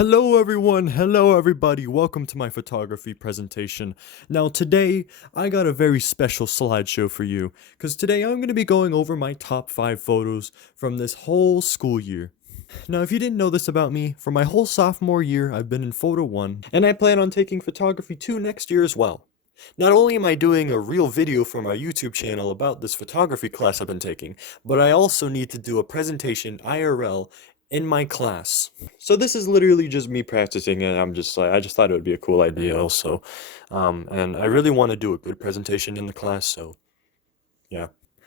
Hello everyone, hello everybody, welcome to my photography presentation. Now today, I got a very special slideshow for you, because today I'm going to be going over my top 5 photos from this whole school year. Now if you didn't know this about me, for my whole sophomore year I've been in Photo 1, and I plan on taking Photography 2 next year as well. Not only am I doing a real video for my YouTube channel about this photography class I've been taking, but I also need to do a presentation IRL in my class. So this is literally just me practicing, and I just thought it would be a cool idea also. And I really want to do a good presentation in the class, so yeah.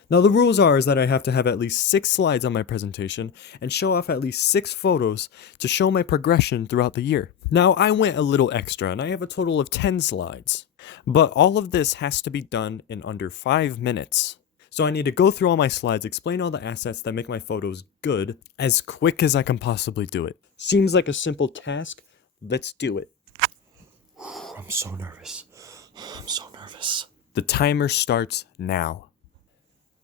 Now the rules is that I have to have at least 6 slides on my presentation and show off at least 6 photos to show my progression throughout the year. Now I went a little extra and I have a total of 10 slides. But all of this has to be done in under 5 minutes. So I need to go through all my slides, explain all the assets that make my photos good as quick as I can possibly do it. Seems like a simple task. Let's do it. I'm so nervous. I'm so nervous. The timer starts now.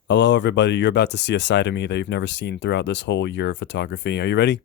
Hello everybody, you're about to see a side of me that you've never seen throughout this whole year of photography. Are you ready?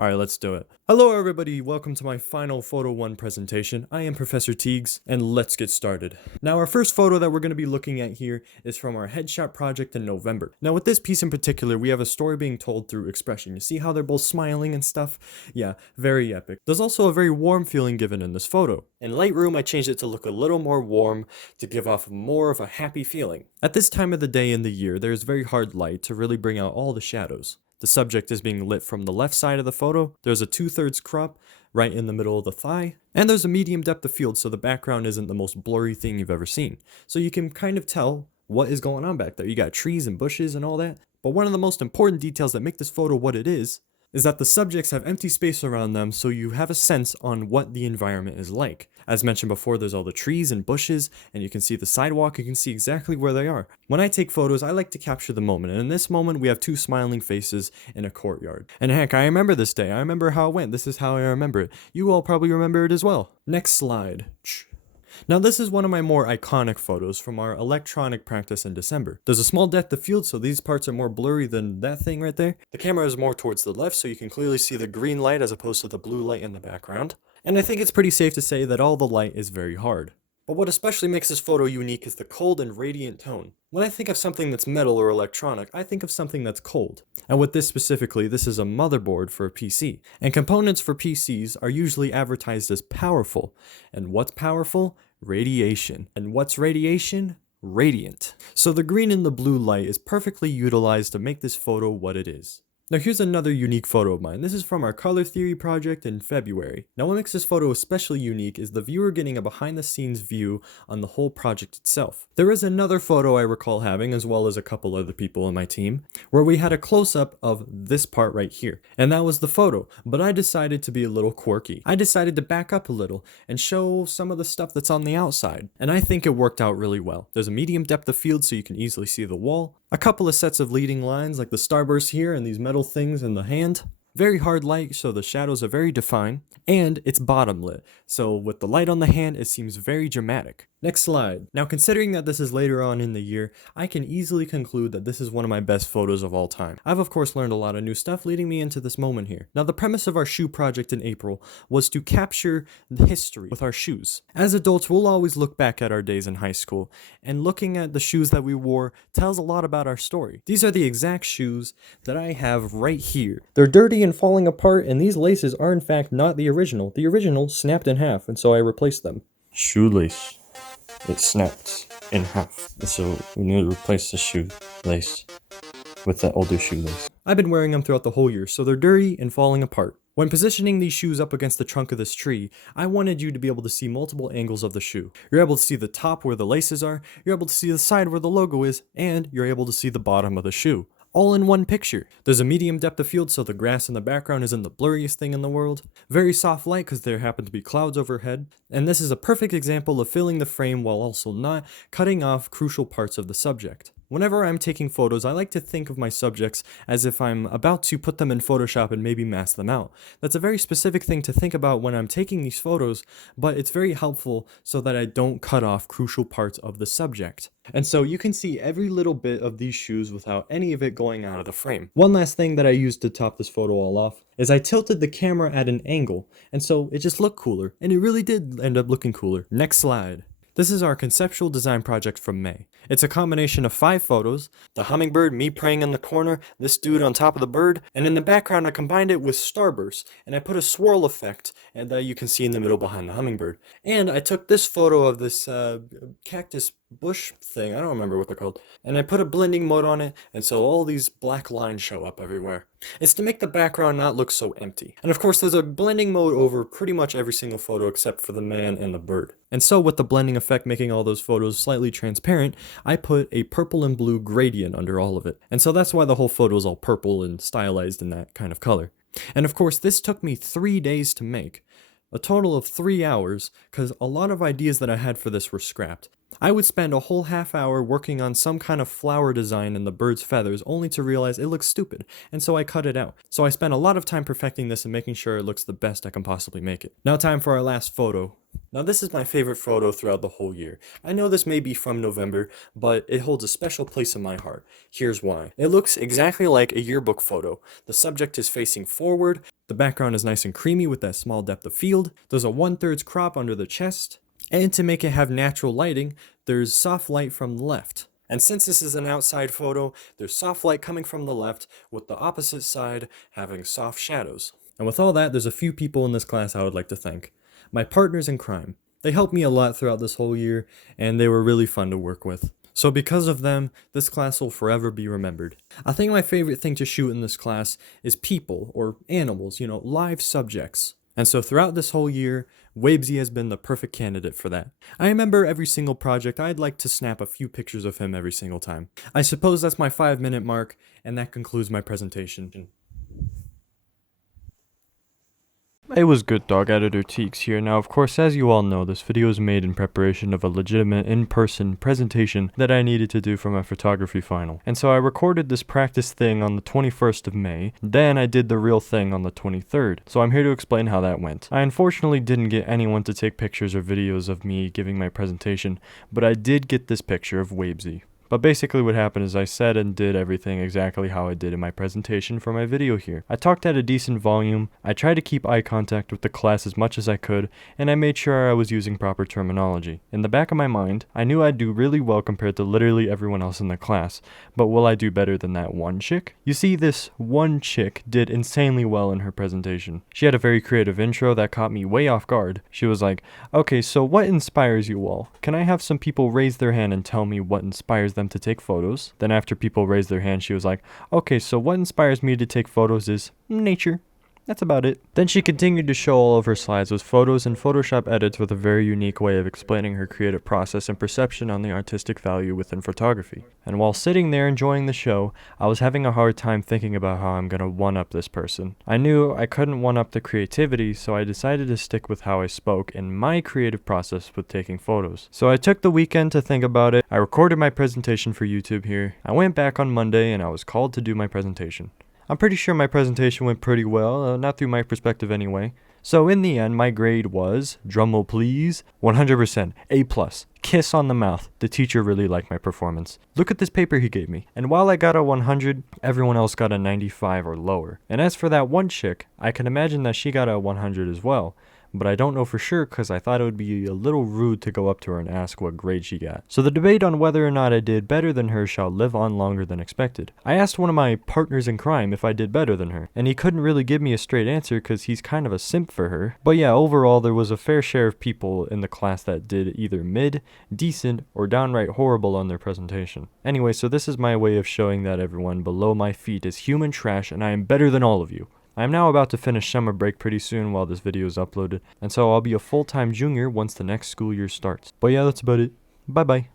Alright, let's do it. Hello everybody, welcome to my final Photo 1 presentation. I am Professor Teagues, and let's get started. Now our first photo that we're going to be looking at here is from our headshot project in November. Now with this piece in particular, we have a story being told through expression. You see how they're both smiling and stuff? Yeah, very epic. There's also a very warm feeling given in this photo. In Lightroom, I changed it to look a little more warm to give off more of a happy feeling. At this time of the day and the year, there's very hard light to really bring out all the shadows. The subject is being lit from the left side of the photo, there's a 2/3 crop right in the middle of the thigh, and there's a medium depth of field so the background isn't the most blurry thing you've ever seen. So you can kind of tell what is going on back there. You got trees and bushes and all that, but one of the most important details that make this photo what it is that the subjects have empty space around them so you have a sense on what the environment is like. As mentioned before, there's all the trees and bushes, and you can see the sidewalk, you can see exactly where they are. When I take photos, I like to capture the moment, and in this moment we have 2 smiling faces in a courtyard. And heck, I remember this day, I remember how it went, this is how I remember it. You all probably remember it as well. Next slide. Now this is one of my more iconic photos from our electronic practice in December. There's a small depth of field, so these parts are more blurry than that thing right there. The camera is more towards the left, so you can clearly see the green light as opposed to the blue light in the background. And I think it's pretty safe to say that all the light is very hard. But what especially makes this photo unique is the cold and radiant tone. When I think of something that's metal or electronic, I think of something that's cold. And with this specifically, this is a motherboard for a PC. And components for PCs are usually advertised as powerful. And what's powerful? Radiation. And what's radiation? Radiant. So the green and the blue light is perfectly utilized to make this photo what it is. Now here's another unique photo of mine. This is from our color theory project in February. Now what makes this photo especially unique is the viewer getting a behind the scenes view on the whole project itself. There is another photo I recall having, as well as a couple other people on my team, where we had a close-up of this part right here. And that was the photo, but I decided to be a little quirky. I decided to back up a little and show some of the stuff that's on the outside. And I think it worked out really well. There's a medium depth of field so you can easily see the wall. A couple of sets of leading lines like the starburst here and these metal things in the hand. Very hard light, so the shadows are very defined, and it's bottom lit, so with the light on the hand it seems very dramatic. Next slide. Now considering that this is later on in the year, I can easily conclude that this is one of my best photos of all time. I've of course learned a lot of new stuff leading me into this moment here. Now the premise of our shoe project in April was to capture the history with our shoes. As adults, we'll always look back at our days in high school, and looking at the shoes that we wore tells a lot about our story. These are the exact shoes that I have right here. They're dirty and falling apart, and these laces are in fact not the original. The original snapped in half, and so I replaced them. Shoelace. It snapped in half, so we need to replace the shoelace with the older shoelace. I've been wearing them throughout the whole year, so they're dirty and falling apart. When positioning these shoes up against the trunk of this tree, I wanted you to be able to see multiple angles of the shoe. You're able to see the top where the laces are, you're able to see the side where the logo is, and you're able to see the bottom of the shoe. All in one picture. There's a medium depth of field so the grass in the background isn't the blurriest thing in the world. Very soft light because there happen to be clouds overhead. And this is a perfect example of filling the frame while also not cutting off crucial parts of the subject. Whenever I'm taking photos, I like to think of my subjects as if I'm about to put them in Photoshop and maybe mask them out. That's a very specific thing to think about when I'm taking these photos, but it's very helpful so that I don't cut off crucial parts of the subject. And so you can see every little bit of these shoes without any of it going out of the frame. One last thing that I used to top this photo all off is I tilted the camera at an angle, and so it just looked cooler, and it really did end up looking cooler. Next slide. This is our conceptual design project from May. It's a combination of 5 photos, the hummingbird, me praying in the corner, this dude on top of the bird, and in the background I combined it with starburst, and I put a swirl effect that you can see in the middle behind the hummingbird. And I took this photo of this cactus bush thing, I don't remember what they're called, and I put a blending mode on it, and so all these black lines show up everywhere. It's to make the background not look so empty. And of course there's a blending mode over pretty much every single photo except for the man and the bird. And so with the blending effect making all those photos slightly transparent, I put a purple and blue gradient under all of it. And so that's why the whole photo is all purple and stylized in that kind of color. And of course this took me 3 days to make. A total of 3 hours, because a lot of ideas that I had for this were scrapped. I would spend a whole half hour working on some kind of flower design in the bird's feathers only to realize it looks stupid, and so I cut it out. So I spent a lot of time perfecting this and making sure it looks the best I can possibly make it. Now time for our last photo. Now this is my favorite photo throughout the whole year. I know this may be from November, but it holds a special place in my heart. Here's why. It looks exactly like a yearbook photo. The subject is facing forward, the background is nice and creamy with that small depth of field, there's a 1/3 crop under the chest, and to make it have natural lighting, there's soft light from the left. And since this is an outside photo, there's soft light coming from the left with the opposite side having soft shadows. And with all that, there's a few people in this class I would like to thank. My partners in crime. They helped me a lot throughout this whole year, and they were really fun to work with. So because of them, this class will forever be remembered. I think my favorite thing to shoot in this class is people, or animals, live subjects. And so throughout this whole year, Wabesy has been the perfect candidate for that. I remember every single project, I'd like to snap a few pictures of him every single time. I suppose that's my 5-minute mark, and that concludes my presentation. Hey, what's good, Dog Editor Teeks here. Now, of course, as you all know, this video is made in preparation of a legitimate in-person presentation that I needed to do for my photography final. And so I recorded this practice thing on the 21st of May, then I did the real thing on the 23rd. So I'm here to explain how that went. I unfortunately didn't get anyone to take pictures or videos of me giving my presentation, but I did get this picture of Wabesy. But basically what happened is I said and did everything exactly how I did in my presentation for my video here. I talked at a decent volume, I tried to keep eye contact with the class as much as I could, and I made sure I was using proper terminology. In the back of my mind, I knew I'd do really well compared to literally everyone else in the class, but will I do better than that one chick? You see, this one chick did insanely well in her presentation. She had a very creative intro that caught me way off guard. She was like, okay, so what inspires you all? Can I have some people raise their hand and tell me what inspires them to take photos? Then after people raised their hand, she was like, okay, so what inspires me to take photos is nature. That's about it. Then she continued to show all of her slides with photos and Photoshop edits with a very unique way of explaining her creative process and perception on the artistic value within photography. And while sitting there enjoying the show, I was having a hard time thinking about how I'm gonna one-up this person. I knew I couldn't one-up the creativity, so I decided to stick with how I spoke and my creative process with taking photos. So I took the weekend to think about it. I recorded my presentation for YouTube here. I went back on Monday and I was called to do my presentation. I'm pretty sure my presentation went pretty well, not through my perspective anyway. So in the end, my grade was, drumroll please, 100%, A+. Kiss on the mouth. The teacher really liked my performance. Look at this paper he gave me. And while I got a 100, everyone else got a 95 or lower. And as for that one chick, I can imagine that she got a 100 as well. But I don't know for sure because I thought it would be a little rude to go up to her and ask what grade she got. So the debate on whether or not I did better than her shall live on longer than expected. I asked one of my partners in crime if I did better than her, and he couldn't really give me a straight answer because he's kind of a simp for her. But yeah, overall there was a fair share of people in the class that did either mid, decent, or downright horrible on their presentation. Anyway, so this is my way of showing that everyone below my feet is human trash and I am better than all of you. I am now about to finish summer break pretty soon while this video is uploaded, and so I'll be a full-time junior once the next school year starts. But yeah, that's about it. Bye bye.